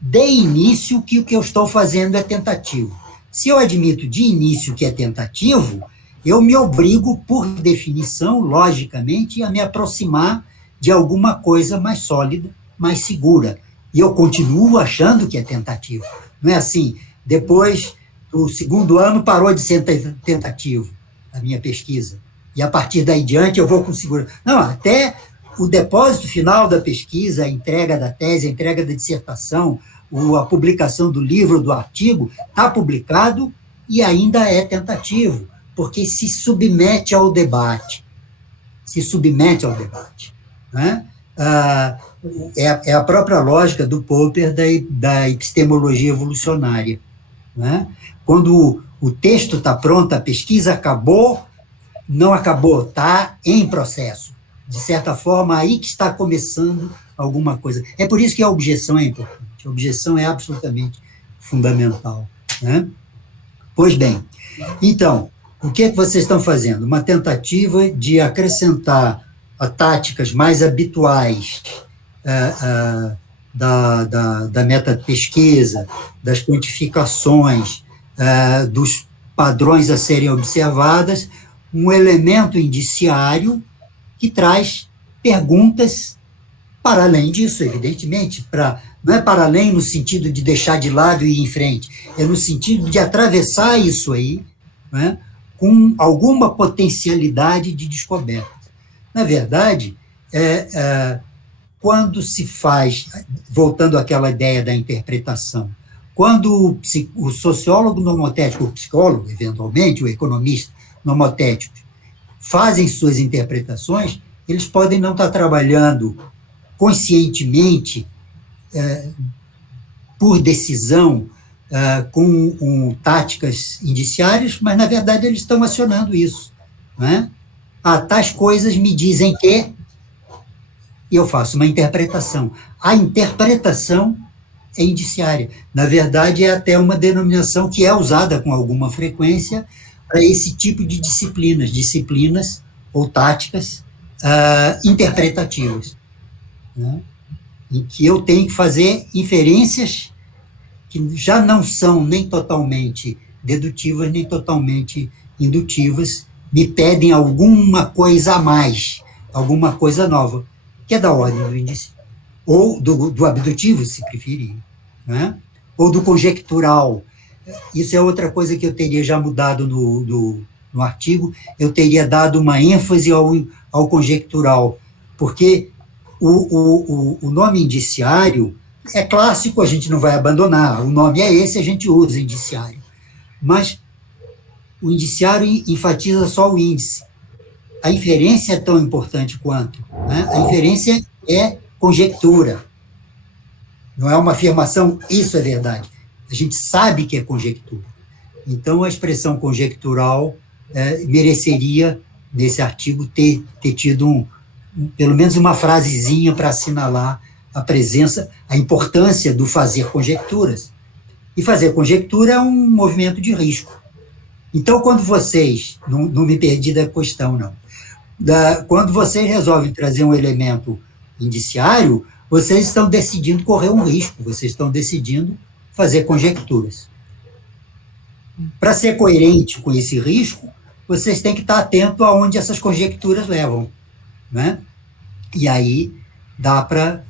de início que o que eu estou fazendo é tentativo. Se eu admito de início que é tentativo, eu me obrigo, por definição, logicamente, a me aproximar de alguma coisa mais sólida, mais segura. E eu continuo achando que é tentativo. Não é assim, depois do segundo ano parou de ser tentativo a minha pesquisa. e a partir daí diante eu vou com segurança. Não, até o depósito final da pesquisa, a entrega da tese, a entrega da dissertação, a publicação do livro, do artigo, está publicado e ainda é tentativo, porque se submete ao debate. Se submete ao debate. Né? É a própria lógica do Popper da epistemologia evolucionária. Né? Quando o texto está pronto, a pesquisa acabou, não acabou, está em processo. De certa forma, aí que está começando alguma coisa. É por isso que a objeção é importante. A objeção é absolutamente fundamental. Né? Pois bem, então, o que vocês estão fazendo? Uma tentativa de acrescentar a táticas mais habituais da meta-pesquisa, das quantificações, dos padrões a serem observadas, um elemento indiciário que traz perguntas para além disso, evidentemente, não é para além no sentido de deixar de lado e ir em frente, é no sentido de atravessar isso aí, né, com alguma potencialidade de descoberta. Na verdade, quando se faz, voltando àquela ideia da interpretação, quando o sociólogo nomotético, o psicólogo, eventualmente, o economista nomotético, fazem suas interpretações, eles podem não estar trabalhando conscientemente, por decisão, com táticas indiciárias, mas, na verdade, eles estão acionando isso. Né? Tais coisas me dizem que eu faço uma interpretação. A interpretação é indiciária. Na verdade, é até uma denominação que é usada com alguma frequência para esse tipo de disciplinas ou táticas interpretativas, né? Em que eu tenho que fazer inferências que já não são nem totalmente dedutivas, nem totalmente indutivas, me pedem alguma coisa a mais, alguma coisa nova, que é da ordem do índice, ou do abdutivo, se preferir, né? Ou do conjectural. Isso é outra coisa que eu teria já mudado no artigo, eu teria dado uma ênfase ao conjectural, porque o nome indiciário é clássico, a gente não vai abandonar, o nome é esse, a gente usa indiciário, mas o indiciário enfatiza só o índice. A inferência é tão importante quanto, né? A inferência é conjectura, não é uma afirmação, isso é verdade. A gente sabe que é conjectura. Então, a expressão conjectural mereceria, nesse artigo, ter tido pelo menos uma frasezinha para assinalar a presença, a importância do fazer conjecturas. E fazer conjectura é um movimento de risco. Então, quando vocês, não me perdi da questão, não, quando vocês resolvem trazer um elemento indiciário, vocês estão decidindo correr um risco, vocês estão decidindo fazer conjecturas. Para ser coerente com esse risco, vocês têm que estar atento aonde essas conjecturas levam, né? E aí dá para...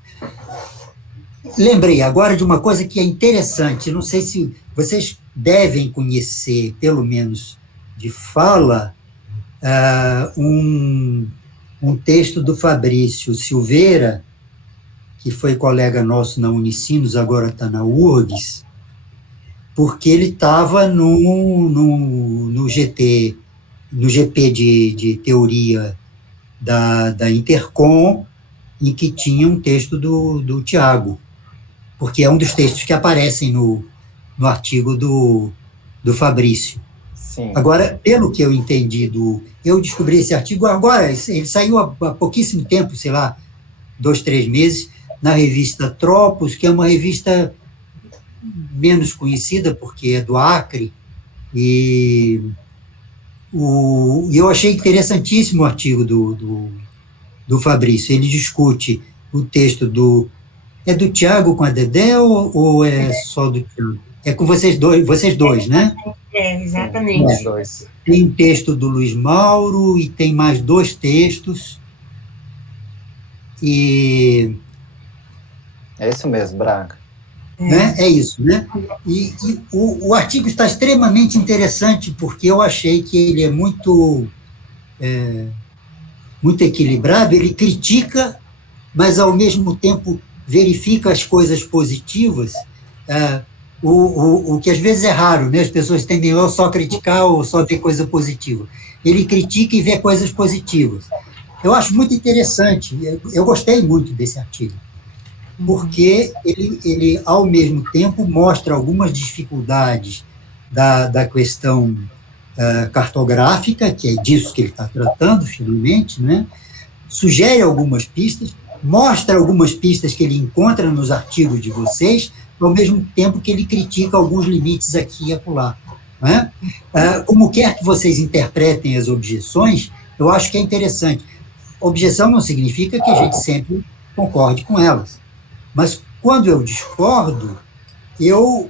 Lembrei agora de uma coisa que é interessante, não sei se vocês devem conhecer, pelo menos de fala, um texto do Fabrício Silveira, que foi colega nosso na Unicinos, agora está na URGS, porque ele estava no GP de teoria da Intercom, em que tinha um texto do Tiago, porque é um dos textos que aparecem no artigo do Fabrício. Sim. Agora, pelo que eu entendi, eu descobri esse artigo agora, ele saiu há pouquíssimo tempo, sei lá, 2, 3 meses, na revista Tropos, que é uma revista menos conhecida, porque é do Acre, e eu achei interessantíssimo o artigo do Fabrício. Ele discute o texto é do Tiago com a Dedé ou é só do Tiago? É com vocês dois, né? Exatamente. Os dois. Tem um texto do Luiz Mauro e tem mais 2 textos. E... É isso mesmo, Braga. Né? É isso, né? E o artigo está extremamente interessante, porque eu achei que ele é muito muito equilibrado, ele critica, mas, ao mesmo tempo, verifica as coisas positivas, o que às vezes é raro, né? As pessoas tendem ou só criticar ou só ver coisa positiva. Ele critica e vê coisas positivas. Eu acho muito interessante, eu gostei muito desse artigo, porque ele ao mesmo tempo, mostra algumas dificuldades da questão cartográfica, que é disso que ele está tratando, finalmente, né? Sugere algumas pistas, mostra algumas pistas que ele encontra nos artigos de vocês, ao mesmo tempo que ele critica alguns limites aqui e acolá. Né? Como quer que vocês interpretem as objeções, eu acho que é interessante. Objeção não significa que a gente sempre concorde com elas. Mas, quando eu discordo, eu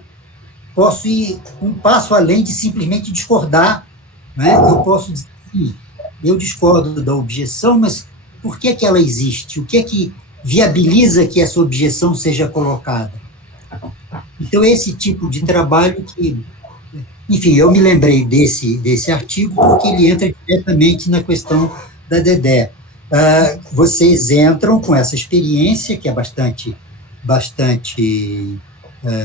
posso ir um passo além de simplesmente discordar. Né? Eu posso dizer assim, eu discordo da objeção, mas por que ela existe? O que é que viabiliza que essa objeção seja colocada? Então, esse tipo de trabalho que... Enfim, eu me lembrei desse artigo porque ele entra diretamente na questão da Dedé. Vocês entram com essa experiência, que é bastante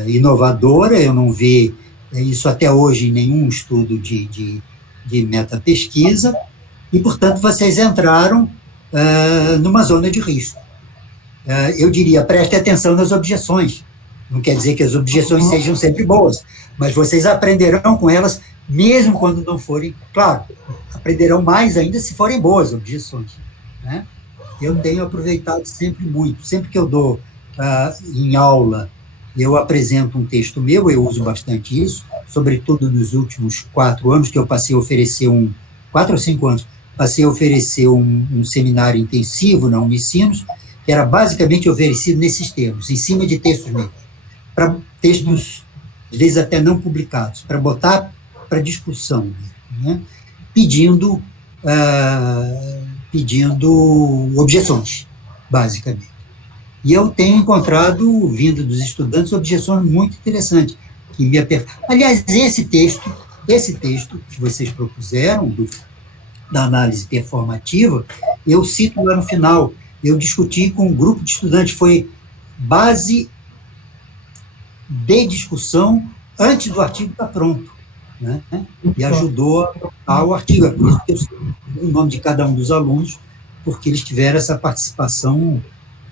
inovadora, eu não vi isso até hoje em nenhum estudo de metapesquisa, e, portanto, vocês entraram numa zona de risco. Eu diria, preste atenção nas objeções. Não quer dizer que as objeções sejam sempre boas, mas vocês aprenderão com elas, mesmo quando não forem, claro, aprenderão mais ainda se forem boas objeções. Né? Eu tenho aproveitado sempre muito, sempre que eu dou em aula, eu apresento um texto meu, eu uso bastante isso, sobretudo nos últimos 4 anos, que eu passei a oferecer 4 ou 5 anos, passei a oferecer um seminário intensivo na Unicinos, que era basicamente oferecido nesses termos, em cima de textos meus, para textos, às vezes até não publicados, para botar para discussão, né? pedindo objeções, basicamente. E eu tenho encontrado, vindo dos estudantes, objeções muito interessantes, que me Aliás, esse texto que vocês propuseram, da análise performativa, eu cito lá no final, eu discuti com um grupo de estudantes, foi base de discussão antes do artigo estar pronto, né? E ajudou ao artigo. É por isso que eu sei o nome de cada um dos alunos, porque eles tiveram essa participação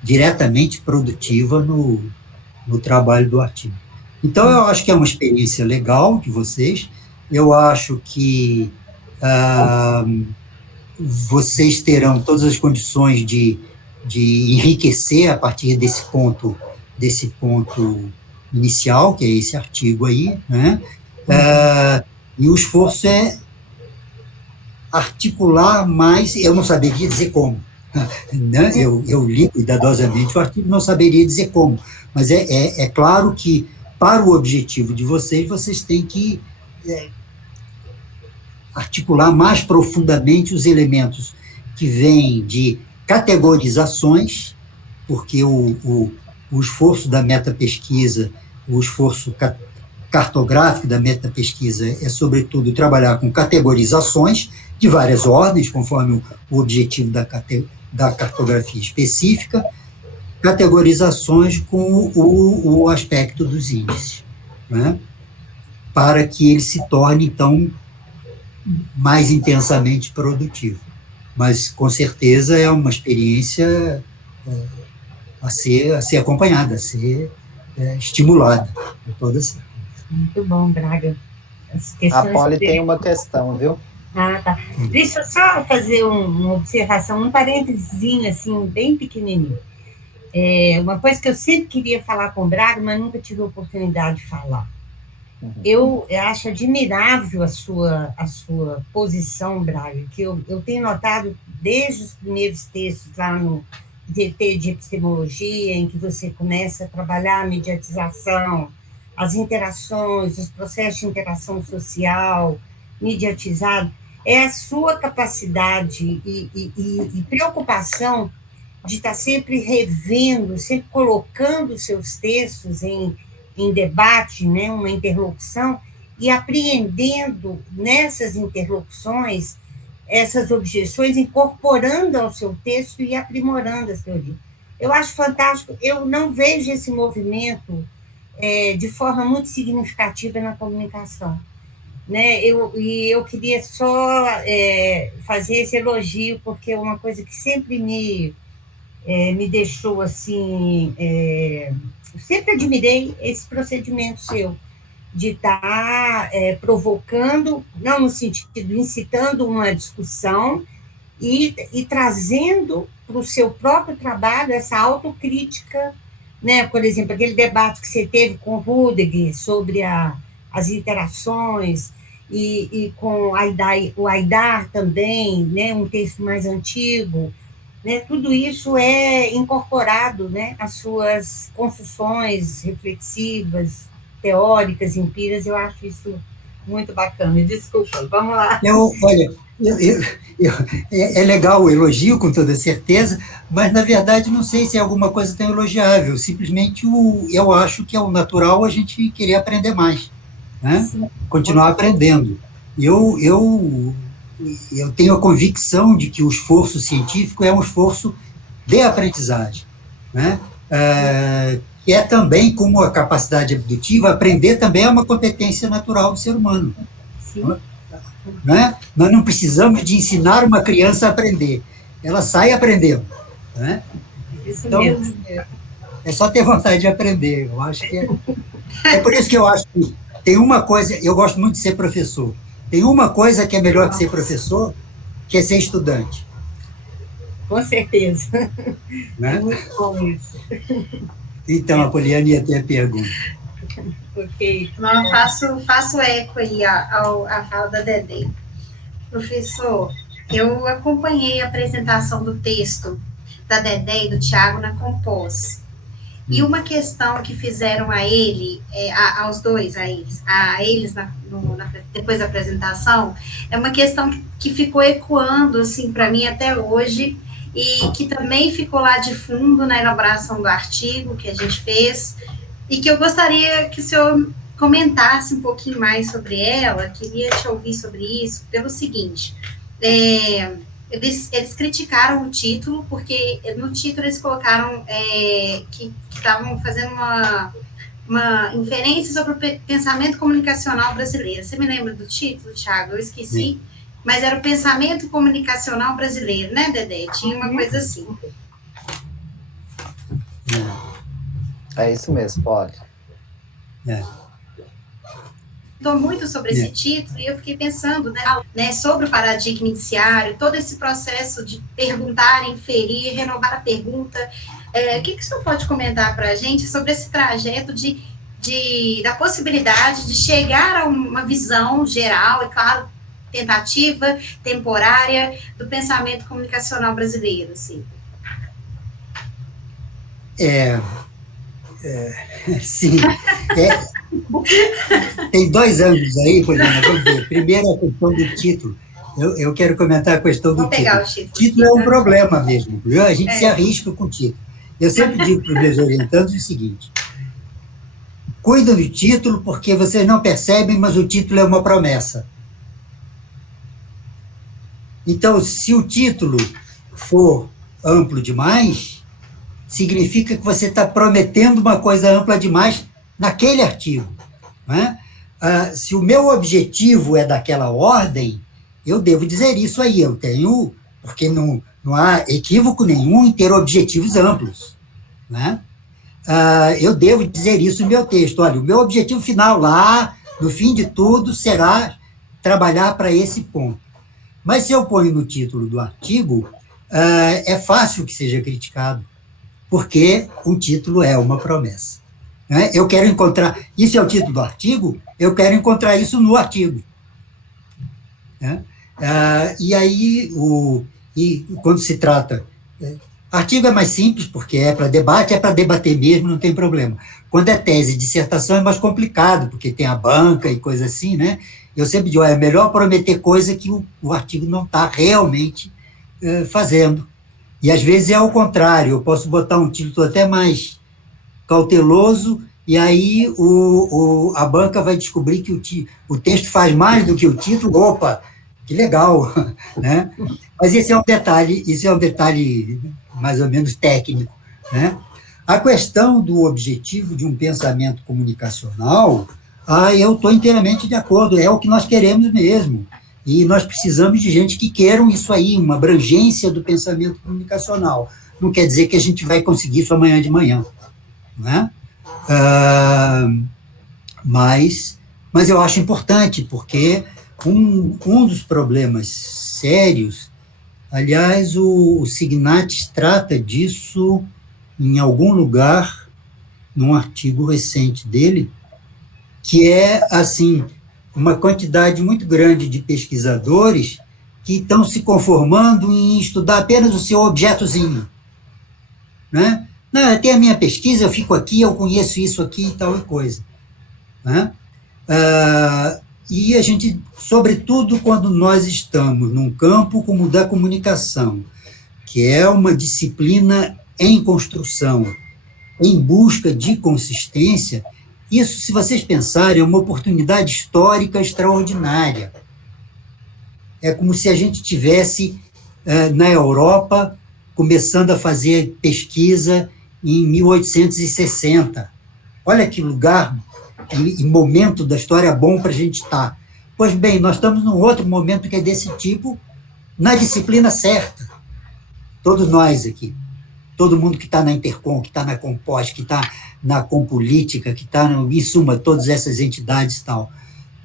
diretamente produtiva no trabalho do artigo. Então, eu acho que é uma experiência legal de vocês, eu acho que vocês terão todas as condições de enriquecer a partir desse ponto inicial, que é esse artigo aí, né? E o esforço é articular mais, eu não saberia dizer como, né? Eu li cuidadosamente o artigo, não saberia dizer como, mas é claro que, para o objetivo de vocês têm que articular mais profundamente os elementos que vêm de categorizações, porque o esforço da metapesquisa, o esforço cartográfico da metapesquisa é, sobretudo, trabalhar com categorizações de várias ordens, conforme o objetivo da cartografia específica, categorizações com o aspecto dos índices, né? Para que ele se torne, então, mais intensamente produtivo. Mas, com certeza, é uma experiência a ser acompanhada, a ser estimulada. Muito bom, Braga. A Poli tem uma questão, viu? Tá. Deixa eu só fazer uma observação, um parênteses, assim, bem pequenininho. Uma coisa que eu sempre queria falar com o Braga, mas nunca tive a oportunidade de falar. Eu acho admirável a sua posição, Braga, que eu tenho notado desde os primeiros textos lá no DT de epistemologia, em que você começa a trabalhar a mediatização, as interações, os processos de interação social, mediatizado, é a sua capacidade e preocupação de estar sempre revendo, sempre colocando seus textos em debate, né, uma interlocução, e apreendendo nessas interlocuções essas objeções, incorporando ao seu texto e aprimorando a teoria. Eu acho fantástico, eu não vejo esse movimento de forma muito significativa na comunicação. Né? Eu queria só fazer esse elogio, porque é uma coisa que sempre me deixou assim, sempre admirei esse procedimento seu, de estar provocando, não no sentido, incitando uma discussão e trazendo para o seu próprio trabalho essa autocrítica, né? Por exemplo, aquele debate que você teve com o Rudiger sobre as interações, e com o Aidar também, né? Um texto mais antigo, né? Tudo isso é incorporado, né? Às suas construções reflexivas, teóricas, empíricas. Eu acho isso muito bacana. Desculpa, vamos lá. Olha, é legal o elogio, com toda certeza, mas, na verdade, não sei se é alguma coisa tão elogiável. Simplesmente eu acho que é o natural a gente querer aprender mais, né? Continuar aprendendo. Eu tenho a convicção de que o esforço científico é um esforço de aprendizagem, né? Que é também, como a capacidade abdutiva, aprender também é uma competência natural do ser humano. Sim. Né? Nós não precisamos de ensinar uma criança a aprender, ela sai aprendendo, né? Então, é só ter vontade de aprender. Eu acho que é por isso que eu acho que tem uma coisa, eu gosto muito de ser professor, tem uma coisa que é melhor que ser professor, que é ser estudante. Com certeza. Né? É muito bom isso. Então, a Poliana ia ter a pergunta. Ok. Não, faço eco aí à fala da Dedé. Professor, eu acompanhei a apresentação do texto da Dedé e do Tiago na Compós. E uma questão que fizeram a eles, depois da apresentação, é uma questão que ficou ecoando, assim, para mim até hoje, e que também ficou lá de fundo na elaboração do artigo que a gente fez, e que eu gostaria que o senhor comentasse um pouquinho mais sobre ela, queria te ouvir sobre isso, pelo seguinte, eles criticaram o título, porque no título eles colocaram que estavam fazendo uma inferência sobre o pensamento comunicacional brasileiro. Você me lembra do título, Thiago? Eu esqueci. Sim. Mas era o pensamento comunicacional brasileiro, né, Dedé? Tinha uma coisa assim. É isso mesmo, olha. Estou muito sobre esse título e eu fiquei pensando, né, sobre o paradigma indiciário, todo esse processo de perguntar, inferir, renovar a pergunta. O que o senhor pode comentar para a gente sobre esse trajeto da possibilidade de chegar a uma visão geral, e claro, tentativa, temporária, do pensamento comunicacional brasileiro, assim? Sim. Tem 2 ângulos aí, Poliana, vamos ver. Primeiro, a questão do título. Eu quero comentar a questão do título. O título é um problema mesmo, viu? A gente se arrisca com o título. Eu sempre digo para os meus orientandos o seguinte: cuidem do título, porque vocês não percebem, mas o título é uma promessa. Então, se o título for amplo demais, significa que você está prometendo uma coisa ampla demais naquele artigo. Né? Se o meu objetivo é daquela ordem, eu devo dizer isso aí. Eu tenho, porque não há equívoco nenhum em ter objetivos amplos. Né? Eu devo dizer isso no meu texto. Olha, o meu objetivo final lá, no fim de tudo, será trabalhar para esse ponto. Mas se eu ponho no título do artigo, é fácil que seja criticado, porque um título é uma promessa. Né? Eu quero encontrar... Isso é o título do artigo? Eu quero encontrar isso no artigo. Né? E aí, quando se trata... Artigo é mais simples, porque é para debate, é para debater mesmo, não tem problema. Quando é tese e dissertação é mais complicado, porque tem a banca e coisa assim, né? Eu sempre digo, é melhor prometer coisa que o artigo não está realmente fazendo. E, às vezes, é ao contrário. Eu posso botar um título até mais cauteloso, e aí a banca vai descobrir que o texto faz mais do que o título. Opa, que legal! né? Mas esse é um detalhe mais ou menos técnico, né? A questão do objetivo de um pensamento comunicacional, eu estou inteiramente de acordo, é o que nós queremos mesmo. E nós precisamos de gente que queiram isso aí, uma abrangência do pensamento comunicacional. Não quer dizer que a gente vai conseguir isso amanhã de manhã, né? Mas eu acho importante, porque um dos problemas sérios, aliás, o Signatis trata disso em algum lugar, num artigo recente dele, que é, assim, uma quantidade muito grande de pesquisadores que estão se conformando em estudar apenas o seu objetozinho, né? Não, eu tenho a minha pesquisa, eu fico aqui, eu conheço isso aqui e tal e coisa, né? E a gente, sobretudo quando nós estamos num campo como o da comunicação, que é uma disciplina em construção, em busca de consistência, isso, se vocês pensarem, é uma oportunidade histórica extraordinária. É como se a gente tivesse, na Europa, começando a fazer pesquisa em 1860. Olha que lugar e momento da história bom para a gente estar. Pois bem, nós estamos num outro momento que é desse tipo, na disciplina certa. Todos nós aqui. Todo mundo que está na Intercom, que está na Compost, que está na Compolítica, que está, em suma, todas essas entidades e tal.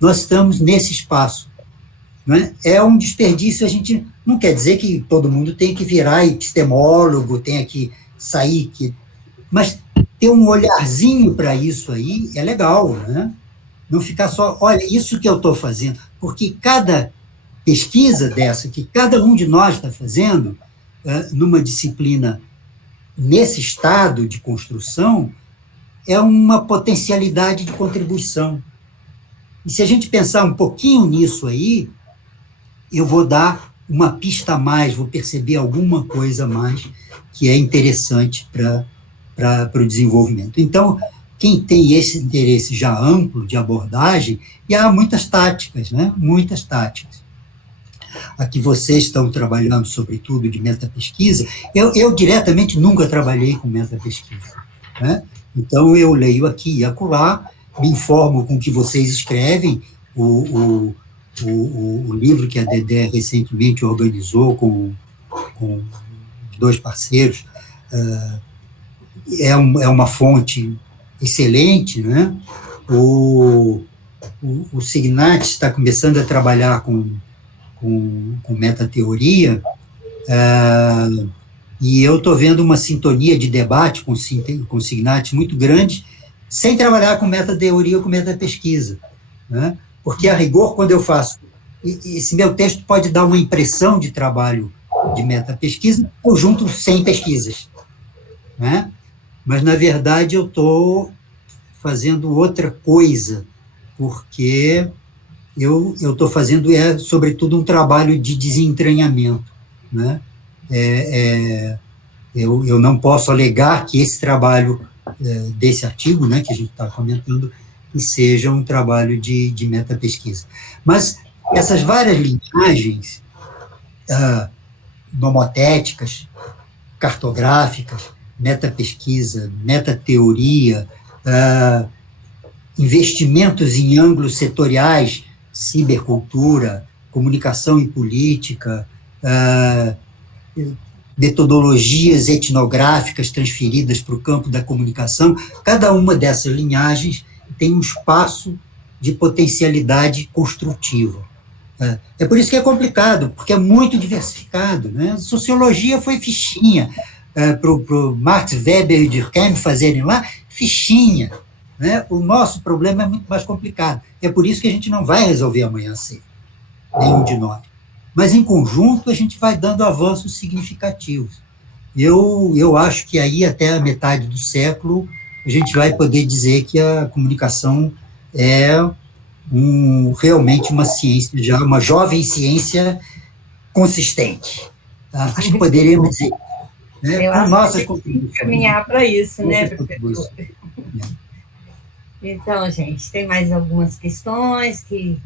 Nós estamos nesse espaço. Né? É um desperdício, a gente não quer dizer que todo mundo tem que virar epistemólogo, tenha que sair, mas ter um olharzinho para isso aí é legal, né? Não ficar só, olha, isso que eu estou fazendo, porque cada pesquisa dessa, que cada um de nós está fazendo, numa disciplina nesse estado de construção, é uma potencialidade de contribuição. E se a gente pensar um pouquinho nisso aí, eu vou dar uma pista a mais, vou perceber alguma coisa a mais que é interessante para o desenvolvimento. Então, quem tem esse interesse já amplo de abordagem, e há muitas táticas, né? Muitas táticas. Aqui vocês estão trabalhando, sobretudo, de metapesquisa. Eu diretamente nunca trabalhei com metapesquisa, né? Então, eu leio aqui e acolá, me informo com o que vocês escrevem, o livro que a Dedé recentemente organizou com dois parceiros, é uma fonte excelente, né? O Signatis está começando a trabalhar com metateoria, e eu estou vendo uma sintonia de debate com o Signatis muito grande, sem trabalhar com metateoria ou com metapesquisa, né? Porque, a rigor, quando eu faço, esse meu texto pode dar uma impressão de trabalho de metapesquisa, eu junto 100 pesquisas, né? Mas, na verdade, eu estou fazendo outra coisa, porque eu estou fazendo, sobretudo, um trabalho de desentranhamento, né? Eu não posso alegar que esse trabalho desse artigo, né, que a gente está comentando, que seja um trabalho de metapesquisa. Mas essas várias linhagens nomotéticas, cartográficas, metapesquisa, metateoria, investimentos em ângulos setoriais, cibercultura, comunicação e política, metodologias etnográficas transferidas para o campo da comunicação, cada uma dessas linhagens tem um espaço de potencialidade construtiva. É por isso que é complicado, porque é muito diversificado, né? A sociologia foi fichinha, para o Max Weber e Durkheim fazerem lá, fichinha, né? O nosso problema é muito mais complicado. É por isso que a gente não vai resolver amanhã cedo, nenhum de nós. Mas, em conjunto, a gente vai dando avanços significativos. Eu acho que aí, até a metade do século, a gente vai poder dizer que a comunicação é realmente uma ciência, já uma jovem ciência consistente. Tá? Acho que poderíamos dizer. Né, com nossas contribuições. Caminhar para isso, né, professor? Então, gente, tem mais algumas questões que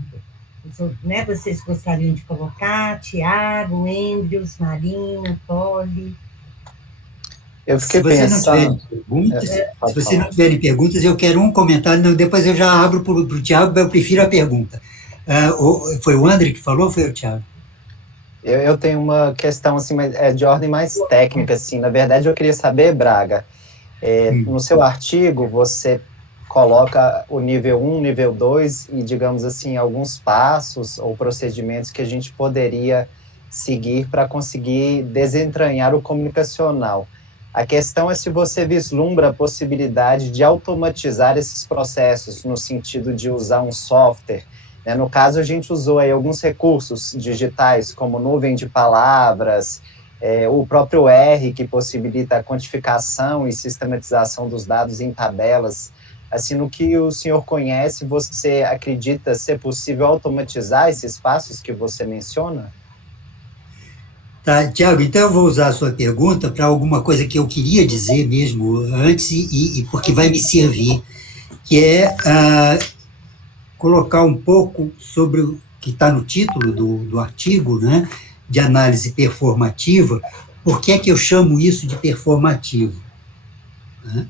né, vocês gostariam de colocar? Tiago, Andrews, Marina, Polly? Eu fiquei Se você pensando. se você não tiverem perguntas, eu quero um comentário, não, depois eu já abro para o Tiago, eu prefiro a pergunta. Foi o André que falou ou foi o Tiago? Eu tenho uma questão assim, de ordem mais técnica, assim. Na verdade, eu queria saber, Braga, no seu artigo, você coloca o nível 1, nível 2 e, digamos assim, alguns passos ou procedimentos que a gente poderia seguir para conseguir desentranhar o comunicacional. A questão é se você vislumbra a possibilidade de automatizar esses processos, no sentido de usar um software. Né? No caso, a gente usou aí alguns recursos digitais, como nuvem de palavras, o próprio R, que possibilita a quantificação e sistematização dos dados em tabelas. Assim, no que o senhor conhece, você acredita ser possível automatizar esses passos que você menciona? Tá, Tiago, então eu vou usar a sua pergunta para alguma coisa que eu queria dizer mesmo antes e porque vai me servir, que é colocar um pouco sobre o que está no título do artigo, né, de análise performativa. Por que é que eu chamo isso de performativo? Né?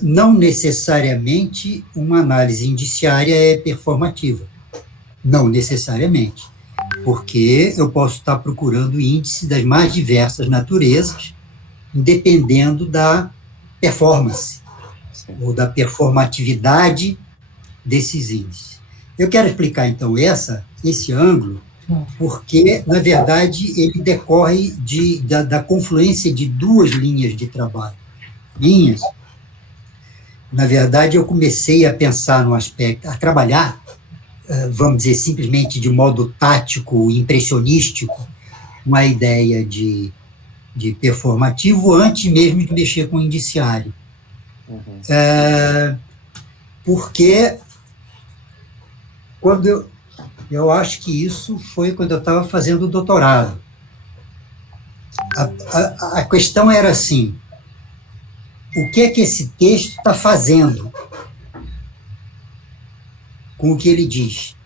Não necessariamente uma análise indiciária é performativa. Não necessariamente. Porque eu posso estar procurando índices das mais diversas naturezas, dependendo da performance, ou da performatividade desses índices. Eu quero explicar, então, esse ângulo, porque, na verdade, ele decorre da confluência de duas linhas de trabalho. Na verdade, eu comecei a pensar no aspecto, a trabalhar, vamos dizer, simplesmente de modo tático, impressionístico, uma ideia de performativo antes mesmo de mexer com o indiciário. Porque quando eu acho que isso foi quando eu estava fazendo o doutorado. A questão era assim, o que é que esse texto está fazendo com o que ele diz?